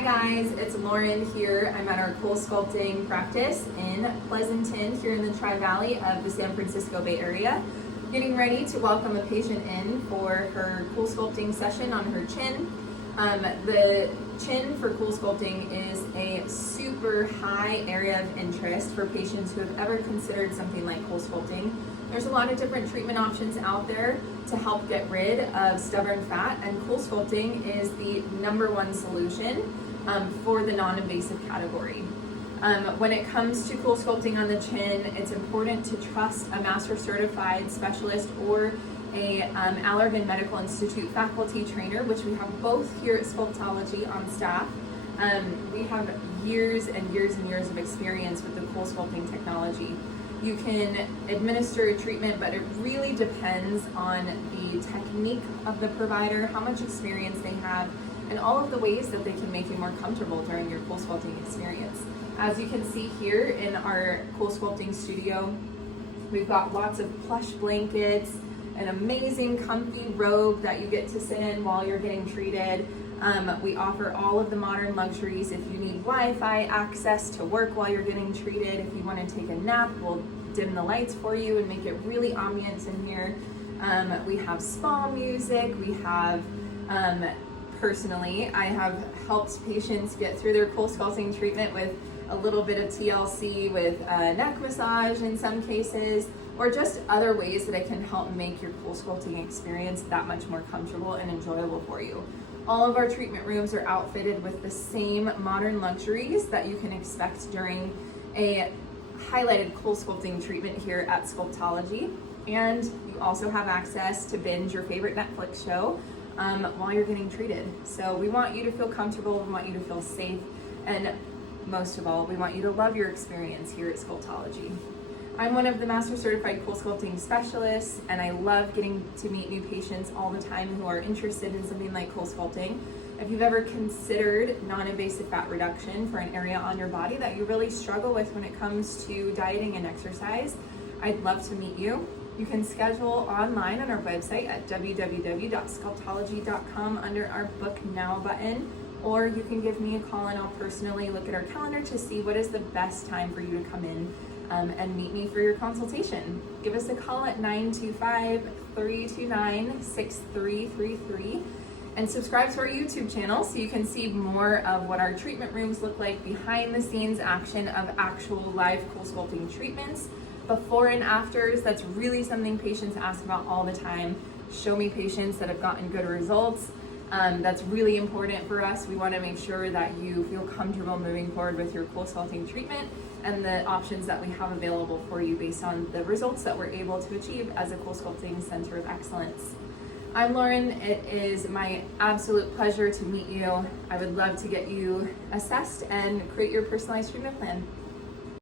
Hi guys, it's Lauren here. I'm at our CoolSculpting practice in Pleasanton here in the Tri-Valley of the San Francisco Bay Area. Getting ready to welcome a patient in for her CoolSculpting session on her chin. The chin for CoolSculpting is a super high area of interest for patients who have ever considered something like CoolSculpting. There's a lot of different treatment options out there to help get rid of stubborn fat, and CoolSculpting is the #1 solution for the non-invasive category. When it comes to CoolSculpting on the chin, it's important to trust a master certified specialist or a Allergan Medical Institute faculty trainer, which we have both here at Sculptology on staff. We have years and years and years of experience with the CoolSculpting technology. You can administer a treatment, but it really depends on the technique of the provider, how much experience they have, and all of the ways that they can make you more comfortable during your CoolSculpting experience. As you can see here in our CoolSculpting studio, we've got lots of plush blankets, an amazing comfy robe that you get to sit in while you're getting treated. We offer all of the modern luxuries. If you need Wi-Fi access to work while you're getting treated, if you want to take a nap, we'll dim the lights for you and make it really ambience in here. We have spa music. We have, personally, I have helped patients get through their CoolSculpting treatment with a little bit of TLC with neck massage in some cases, or just other ways that I can help make your CoolSculpting experience that much more comfortable and enjoyable for you. All of our treatment rooms are outfitted with the same modern luxuries that you can expect during a highlighted CoolSculpting treatment here at Sculptology. And you also have access to binge your favorite Netflix show while you're getting treated. So we want you to feel comfortable, we want you to feel safe, and most of all, we want you to love your experience here at Sculptology. I'm one of the Master Certified CoolSculpting specialists, and I love getting to meet new patients all the time who are interested in something like CoolSculpting. If you've ever considered non-invasive fat reduction for an area on your body that you really struggle with when it comes to dieting and exercise, I'd love to meet you. You can schedule online on our website at www.sculptology.com under our Book Now button, or you can give me a call and I'll personally look at our calendar to see what is the best time for you to come in and meet me for your consultation. Give us a call at 925-329-6333 and subscribe to our YouTube channel so you can see more of what our treatment rooms look like, behind the scenes action of actual live CoolSculpting treatments, before and afters. That's really something patients ask about all the time. Show me patients that have gotten good results. That's really important for us. We want to make sure that you feel comfortable moving forward with your CoolSculpting treatment and the options that we have available for you based on the results that we're able to achieve as a CoolSculpting Center of Excellence. I'm Lauren. It is my absolute pleasure to meet you. I would love to get you assessed and create your personalized treatment plan.